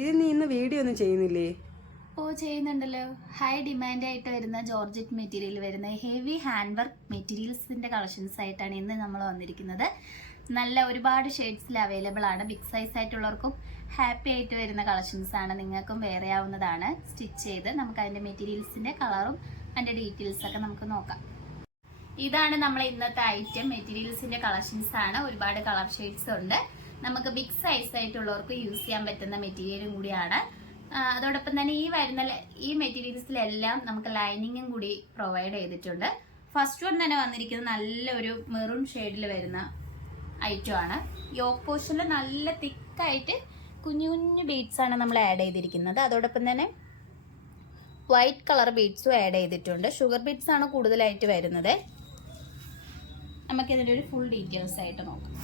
ഇത് നീ ഇന്ന് വീഡിയോ ഒന്നും ചെയ്യുന്നില്ലേ? ചെയ്യുന്നുണ്ടല്ലോ. ഹൈ ഡിമാൻഡ് ആയിട്ട് വരുന്ന ജോർജറ്റ് മെറ്റീരിയൽ വരുന്ന ഹെവി ഹാൻഡ് വർക്ക് മെറ്റീരിയൽസിന്റെ കളക്ഷൻസ് ആയിട്ടാണ് ഇന്ന് നമ്മൾ വന്നിരിക്കുന്നത്. നല്ല ഒരുപാട് ഷെയ്ഡ്സിൽ അവൈലബിൾ ആണ്. ബിഗ് സൈസ് ആയിട്ടുള്ളവർക്കും ഹാപ്പി ആയിട്ട് വരുന്ന കളക്ഷൻസ് ആണ്. നിങ്ങൾക്കും വെയർ ആവുന്നതാണ്. സ്റ്റിച്ച് ചെയ്ത് നമുക്ക് അതിന്റെ മെറ്റീരിയൽസിന്റെ കളറും അതിന്റെ ഡീറ്റെയിൽസ് ഒക്കെ നമുക്ക് നോക്കാം. ഇതാണ് നമ്മൾ ഇന്നത്തെ ഐറ്റം. മെറ്റീരിയൽസിന്റെ കളക്ഷൻസ് ആണ്. ഒരുപാട് കളർ ഷെയ്ഡ്സ് ഉണ്ട്. നമുക്ക് ബിഗ് സൈസ് ആയിട്ടുള്ളവർക്ക് യൂസ് ചെയ്യാൻ പറ്റുന്ന മെറ്റീരിയലും കൂടിയാണ്. അതോടൊപ്പം തന്നെ ഈ മെറ്റീരിയൽസിലെല്ലാം നമുക്ക് ലൈനിങ്ങും കൂടി പ്രൊവൈഡ് ചെയ്തിട്ടുണ്ട്. ഫസ്റ്റ് വൺ തന്നെ വന്നിരിക്കുന്നത് നല്ലൊരു മെറൂൺ ഷെയ്ഡിൽ വരുന്ന ഐറ്റം ആണ്. യോക്ക് പോർഷനിൽ നല്ല തിക്കായിട്ട് കുഞ്ഞു കുഞ്ഞു ബീഡ്സ് ആണ് നമ്മൾ ആഡ് ചെയ്തിരിക്കുന്നത്. അതോടൊപ്പം തന്നെ വൈറ്റ് കളർ ബീഡ്സും ആഡ് ചെയ്തിട്ടുണ്ട്. ഷുഗർ ബീഡ്സ് ആണ് കൂടുതലായിട്ട് വരുന്നത്. നമുക്കിതിൻ്റെ ഒരു ഫുൾ ഡീറ്റെയിൽസ് ആയിട്ട് നോക്കാം.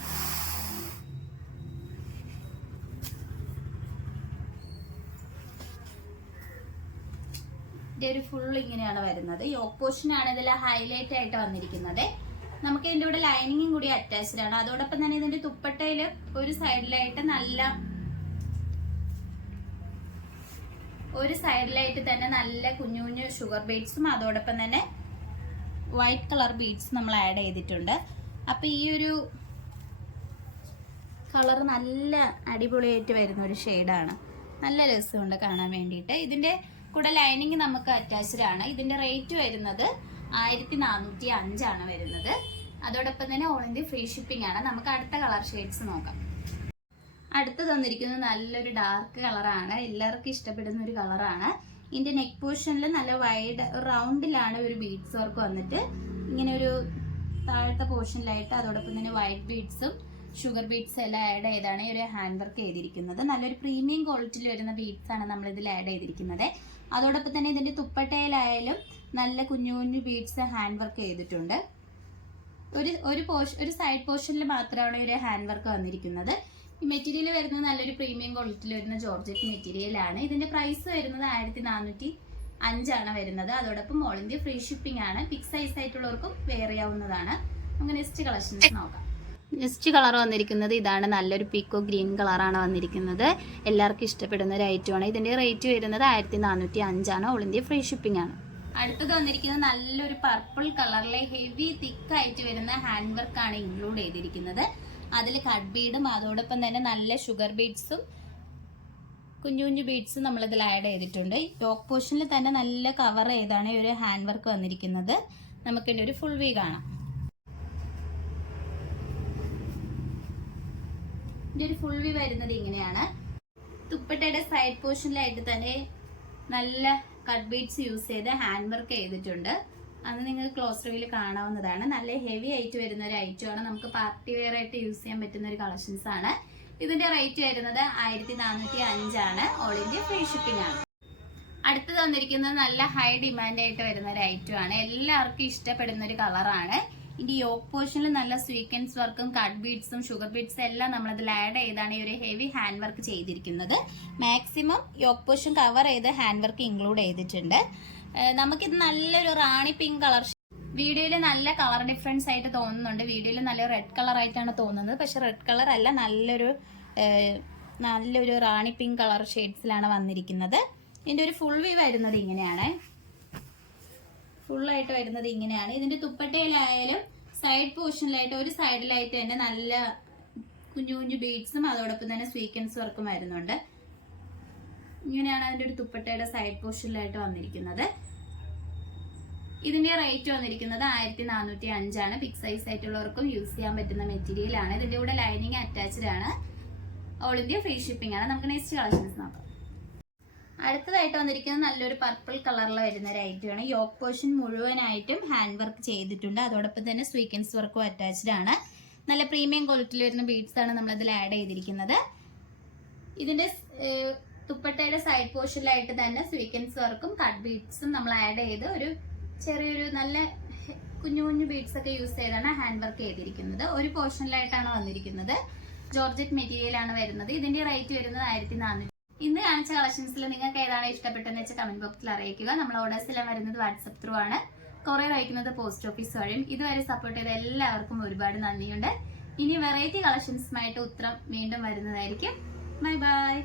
ഒരു ഫുൾ ഇങ്ങനെയാണ് വരുന്നത്. യോക്ക് പോർഷൻ ആണ് ഇതിൽ ഹൈലൈറ്റ് ആയിട്ട് വന്നിരിക്കുന്നത്. നമുക്ക് ഇതിന്റെ കൂടെ ലൈനിങ്ങും കൂടി അറ്റാച്ച്ഡ് ആണ്. അതോടൊപ്പം തന്നെ ഇതിന്റെ തുപ്പട്ടയില് ഒരു സൈഡിലായിട്ട് നല്ല കുഞ്ഞു കുഞ്ഞു ഷുഗർ ബീഡ്സും അതോടൊപ്പം തന്നെ വൈറ്റ് കളർ ബീഡ്സ് നമ്മൾ ആഡ് ചെയ്തിട്ടുണ്ട്. അപ്പൊ ഈ ഒരു കളർ നല്ല അടിപൊളിയായിട്ട് വരുന്ന ഒരു ഷെയ്ഡാണ്. നല്ല രസമുണ്ട് കാണാൻ വേണ്ടിയിട്ട്. ഇതിന്റെ കൂടെ ലൈനിങ് നമുക്ക് അറ്റാച്ച്ഡ് ആണ്. ഇതിന്റെ റേറ്റ് വരുന്നത് 1405 ആണ് വരുന്നത്. അതോടൊപ്പം തന്നെ ഓൾ ഇന്ത്യ ഫ്രീ ഷിപ്പിംഗ് ആണ്. നമുക്ക് അടുത്ത കളർ ഷെയ്ഡ്സ് നോക്കാം. അടുത്ത് തന്നിരിക്കുന്നത് നല്ലൊരു ഡാർക്ക് കളറാണ്. എല്ലാവർക്കും ഇഷ്ടപ്പെടുന്ന ഒരു കളറാണ്. ഇതിന്റെ നെക്ക് പോർഷനിൽ നല്ല വൈഡ് റൗണ്ടിലാണ് ഒരു ബീഡ്സ് വർക്ക് വന്നിട്ട് ഇങ്ങനെ ഒരു താഴത്തെ പോർഷനിലായിട്ട് അതോടൊപ്പം തന്നെ വൈറ്റ് ബീഡ്സും ഷുഗർ ബീഡ്സ് എല്ലാം ആഡ് ചെയ്താണ് ഈ ഒരു ഹാൻഡ് വർക്ക് ചെയ്തിരിക്കുന്നത്. നല്ലൊരു പ്രീമിയം ക്വാളിറ്റിയിൽ വരുന്ന ബീഡ്സ് ആണ് നമ്മൾ ഇതിൽ ആഡ് ചെയ്തിരിക്കുന്നത്. അതോടൊപ്പം തന്നെ ഇതിന്റെ തുപ്പട്ടയിലായാലും നല്ല കുഞ്ഞു കുഞ്ഞു ബീഡ്സ് ഹാൻഡ് വർക്ക് ചെയ്തിട്ടുണ്ട്. ഒരു സൈഡ് പോർഷനിൽ മാത്രമാണ് ഒരു ഹാൻഡ് വർക്ക് വന്നിരിക്കുന്നത്. ഈ മെറ്റീരിയൽ വരുന്നത് നല്ലൊരു പ്രീമിയം ക്വാളിറ്റിയിൽ വരുന്ന ജോർജറ്റ് മെറ്റീരിയൽ ആണ്. ഇതിന്റെ പ്രൈസ് വരുന്നത് 1405 ആണ് വരുന്നത്. അതോടൊപ്പം ഓൾ ഇന്ത്യ ഫ്രീ ഷിപ്പിംഗ് ആണ്. ബിഗ് സൈസ് ആയിട്ടുള്ളവർക്കും വെയർ ചെയ്യാവുന്നതാണ്. നമുക്ക് നെക്സ്റ്റ് കളക്ഷൻസ് നോക്കാം. നെക്സ്റ്റ് കളർ വന്നിരിക്കുന്നത് ഇതാണ്. നല്ലൊരു പീക്കോ ഗ്രീൻ കളറാണ് വന്നിരിക്കുന്നത്. എല്ലാവർക്കും ഇഷ്ടപ്പെടുന്ന ഒരു ഐറ്റമാണ്. ഇതിന്റെ റേറ്റ് വരുന്നത് 1405 ആണ്. ഓൾ ഇന്ത്യ ഫ്രീ ഷിപ്പിംഗ് ആണ്. അടുത്തത് വന്നിരിക്കുന്നത് നല്ലൊരു പർപ്പിൾ കളറിലെ ഹെവി തിക്ക് ആയിട്ട് വരുന്ന ഹാൻഡ് വർക്ക് ആണ് ഇൻക്ലൂഡ് ചെയ്തിരിക്കുന്നത്. അതിൽ കട്ട് ബീഡും അതോടൊപ്പം തന്നെ നല്ല ഷുഗർ ബീഡ്സും കുഞ്ഞു കുഞ്ഞു ബീഡ്സും നമ്മളിതിൽ ആഡ് ചെയ്തിട്ടുണ്ട്. യോക്ക് പോർഷനിൽ തന്നെ നല്ല കവർ ചെയ്താണ് ഈ ഒരു ഹാൻഡ് വർക്ക് വന്നിരിക്കുന്നത്. നമുക്കിതിന്റെ ഒരു ഫുൾ വി കാണാം. ഒരു ഫുൾ വി വരുന്നത് ഇങ്ങനെയാണ്. തുപ്പട്ടയുടെ സൈഡ് പോർഷനിലായിട്ട് തന്നെ നല്ല കട്ട് ബീഡ്സ് യൂസ് ചെയ്ത് ഹാൻഡ് വർക്ക് ചെയ്തിട്ടുണ്ട്. അത് നിങ്ങൾക്ക് ക്ലോസ് റിവ്യൂവിൽ കാണാവുന്നതാണ്. നല്ല ഹെവി ആയിട്ട് വരുന്ന ഒരു ഐറ്റം ആണ്. നമുക്ക് പാർട്ടി വെയർ ആയിട്ട് യൂസ് ചെയ്യാൻ പറ്റുന്ന ഒരു കളക്ഷൻസ് ആണ്. ഇതിന്റെ റേറ്റ് വരുന്നത് 1405 ആണ്. ഓൾ ഇന്ത്യ ഫ്രീ ഷിപ്പിംഗ് ആണ്. അടുത്ത് തന്നിരിക്കുന്നത് നല്ല ഹൈ ഡിമാൻഡ് ആയിട്ട് വരുന്ന ഒരു ഐറ്റം ആണ്. എല്ലാവർക്കും ഇഷ്ടപ്പെടുന്ന ഒരു കളറാണ്. ഇനി യോക്ക് പോർഷനിൽ നല്ല സ്വീക്വൻസ് വർക്കും കട്ട് ബീഡ്സും ഷുഗർ ബീഡ്സും എല്ലാം നമ്മളതിൽ ആഡ് ചെയ്താണ് ഈ ഒരു ഹെവി ഹാൻഡ് വർക്ക് ചെയ്തിരിക്കുന്നത്. മാക്സിമം യോക്ക് പോർഷൻ കവർ ചെയ്ത് ഹാൻഡ് വർക്ക് ഇൻക്ലൂഡ് ചെയ്തിട്ടുണ്ട്. നമുക്കിത് നല്ലൊരു റാണി പിങ്ക് കളർ. വീഡിയോയിൽ നല്ല കളർ ഡിഫറൻസ് ആയിട്ട് തോന്നുന്നുണ്ട്. വീഡിയോയിൽ നല്ല റെഡ് കളർ ആയിട്ടാണ് തോന്നുന്നത്. പക്ഷെ റെഡ് കളർ അല്ല, നല്ലൊരു റാണി പിങ്ക് കളർ ഷെയ്ഡ്സിലാണ് വന്നിരിക്കുന്നത്. ഇതിന്റെ ഒരു ഫുൾ വി വരുന്നത് ഇങ്ങനെയാണ്. ഫുള്ളായിട്ട് വരുന്നത് ഇങ്ങനെയാണ്. ഇതിന്റെ തുപ്പട്ടയിലായാലും സൈഡ് പോർഷനിലായിട്ട് ഒരു സൈഡിലായിട്ട് തന്നെ നല്ല കുഞ്ഞു കുഞ്ഞു ബീഡ്സും അതോടൊപ്പം തന്നെ സ്വീക്വൻസ് വർക്കും വരുന്നുണ്ട്. ഇങ്ങനെയാണ് അതിന്റെ ഒരു തുപ്പട്ടയുടെ സൈഡ് പോർഷനിലായിട്ട് വന്നിരിക്കുന്നത്. ഇതിന്റെ റേറ്റ് വന്നിരിക്കുന്നത് 1405 ആണ്. ബിഗ് സൈസ് ആയിട്ടുള്ളവർക്കും യൂസ് ചെയ്യാൻ പറ്റുന്ന മെറ്റീരിയൽ ആണ്. ഇതിന്റെ കൂടെ ലൈനിങ് അറ്റാച്ച്ഡ് ആണ്. ഓൾ ഇന്ത്യ ഫ്രീ ഷിപ്പിംഗ് ആണ്. നമുക്ക് നെക്സ്റ്റ് കളക്ഷൻസ് നോക്കാം. അടുത്തതായിട്ട് വന്നിരിക്കുന്നത് നല്ലൊരു പർപ്പിൾ കളറിൽ വരുന്ന ഒരു ഐറ്റമാണ്. യോക്ക് പോർഷൻ മുഴുവനായിട്ടും ഹാൻഡ് വർക്ക് ചെയ്തിട്ടുണ്ട്. അതോടൊപ്പം തന്നെ സ്വീക്വൻസ് വർക്കും അറ്റാച്ച്ഡ് ആണ്. നല്ല പ്രീമിയം ക്വാളിറ്റിയിൽ വരുന്ന ബീഡ്സ് ആണ് നമ്മളതിൽ ആഡ് ചെയ്തിരിക്കുന്നത്. ഇതിന്റെ തുപ്പട്ടയുടെ സൈഡ് പോർഷനിലായിട്ട് തന്നെ സ്വീക്വൻസ് വർക്കും കട്ട് ബീഡ്സും നമ്മൾ ആഡ് ചെയ്ത് ഒരു ചെറിയൊരു നല്ല കുഞ്ഞു കുഞ്ഞു ബീഡ്സ് ഒക്കെ യൂസ് ചെയ്താണ് ഹാൻഡ് വർക്ക് ചെയ്തിരിക്കുന്നത്. ഒരു പോർഷനിലായിട്ടാണ് വന്നിരിക്കുന്നത്. ജോർജറ്റ് മെറ്റീരിയൽ ആണ് വരുന്നത്. ഇതിന്റെ റേറ്റ് വരുന്നത് 1400. ഇന്ന് കാണിച്ച കളക്ഷൻസിൽ നിങ്ങൾക്ക് ഏതാണ് ഇഷ്ടപ്പെട്ടതെന്ന് വെച്ചാൽ കമന്റ് ബോക്സിൽ അറിയിക്കുക. നമ്മൾ ഓർഡേഴ്സ് എല്ലാം വരുന്നത് വാട്സപ്പ് ത്രൂ ആണ്. കൊറിയർ അയക്കുന്നത് പോസ്റ്റ് ഓഫീസ് വഴിയും. ഇതുവരെ സപ്പോർട്ട് ചെയ്ത എല്ലാവർക്കും ഒരുപാട് നന്ദിയുണ്ട്. ഇനി വെറൈറ്റി കളക്ഷൻസുമായിട്ട് ഉത്തരം വീണ്ടും വരുന്നതായിരിക്കും. Bye bye.